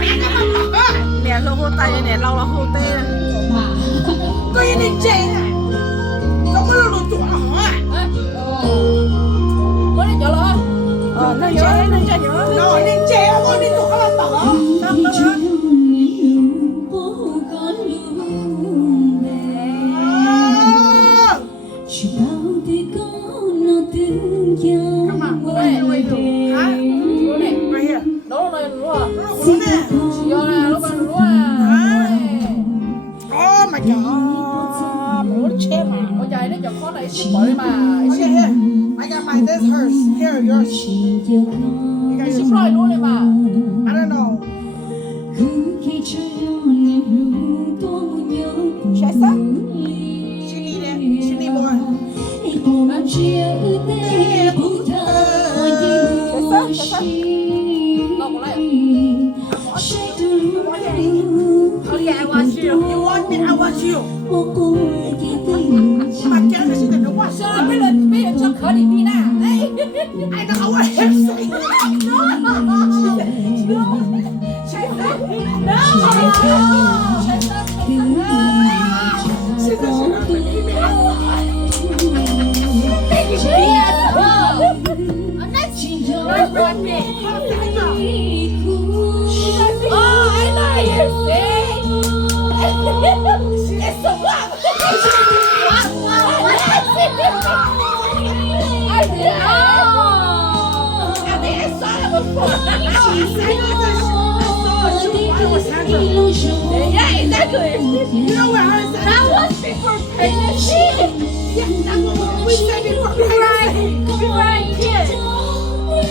nè không hôn tay nè lau là hôn tê Coi như đi chơi này. Không có đồ chuột hả? Có đi chỗ lo. nó chơi nữa Rồi đi chơi không đi chuột là tỏ. không có nữa Đó là lúa. Ủa nè. Vô nè, lúc ăn lúa. Oh my god. Muốn chết mà. Ôi trời, nó chọn khó này xếp bỏ đi mà. Okay, here. I got my this hers. Here, yours. You got Xếp yours. rồi luôn đi mà. I don't know. chạy sao She need it. She need more. chạy sao Đâu có lấy. okay I want you You want me? I want you. Mà kéo nó sẽ được quá. Sao bây giờ cho khởi điểm đi nào. Đây. I know I want him. Yeah, exactly. You know what hers said? That was before pregnancy. Yeah, that's what we said before pregnancy. Right here.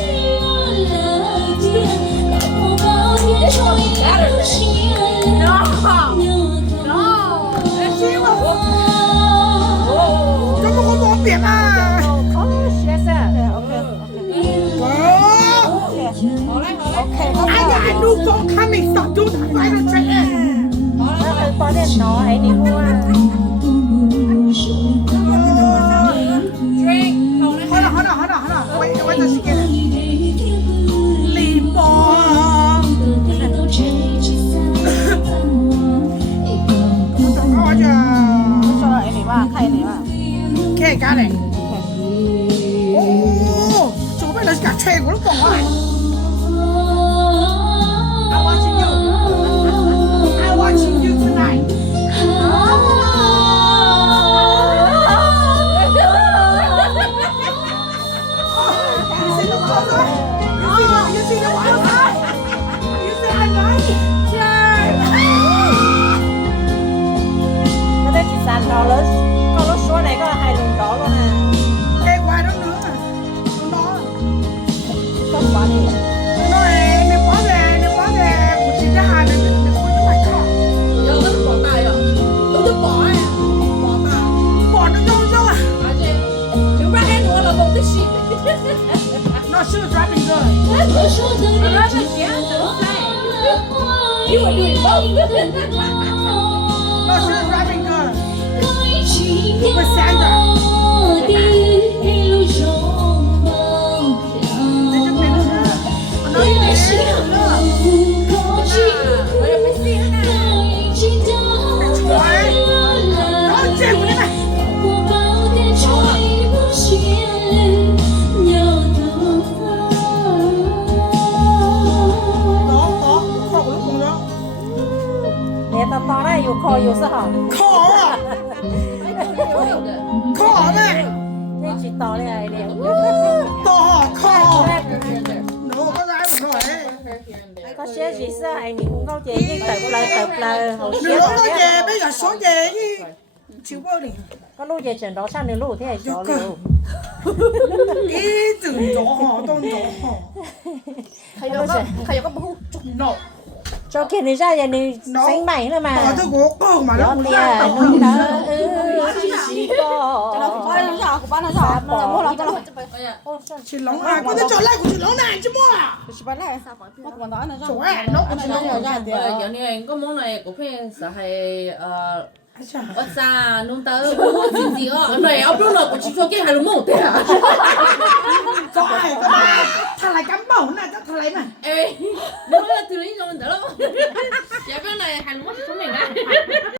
Có một con biển à. yes sir okay okay I got a new phone coming. Stop doing that. I don't check it. có điện nó ấy đi mua Drink. Hold on. Wait till she get it. Lì bò. Có chưa? cho lại này mà khay này mà Okay, got it. Oh, chỗ bên này cả chơi của nó còn lại. I'm watching you. I'm watching you tonight. You see the water? You see the water? You see I like it. cái đấy chỉ sàn đó lớn con nó số này có hai lần đó luôn nè Ê, quay đó nữa. Nó không quá đi nó này, nếu có về, của chị ra hàng này, đừng có nó phải khó. Giờ nó bỏ tay rồi. Nó bỏ à. Bỏ nó dâu à. Đừng ra hết nữa là một cái shit. Nó chưa driving good. Nó là chén tự say. You were doing both. Nó chưa driving good. With Sandra. Nó như thế. Nó chê của nó này. Đó, khó của nó cùng đó. nè tao to đấyอยู่คออยู่ซะหรอ Khó à. Khó này. นี่chỉ to đấy ai đi To khó. Nó có ra một nồi ấy. có xe gì sao ai mình cũng có chị nhưng tập là hậu Đừng nói nói về, bây giờ số về đi. Chịu bao đi. có lúc về trận đó sang đến lúc thế này xó liệu Ý tưởng gió hò, tôn gió hò. Thầy có bố. Nó. cho kia này ra nhà này xanh mảnh nữa Bỏ mà thức của cô mà nó đó cũng tia ra. nó đã chỉ có Chị lóng à, có thể trở lại của chị lóng này chứ mua à. Chỗ à, nó của chị lóng à. Giờ này có món này cũng phải sợ hay Chà. ớt xa nung tớ gì ở này ốc lúc nào cũng chỉ cho cái hai lúa một thế à? Có ai có ba thằng lại cắm bổng này, thằng lại này. Ê, nếu mà từ đấy cho mình đỡ lắm.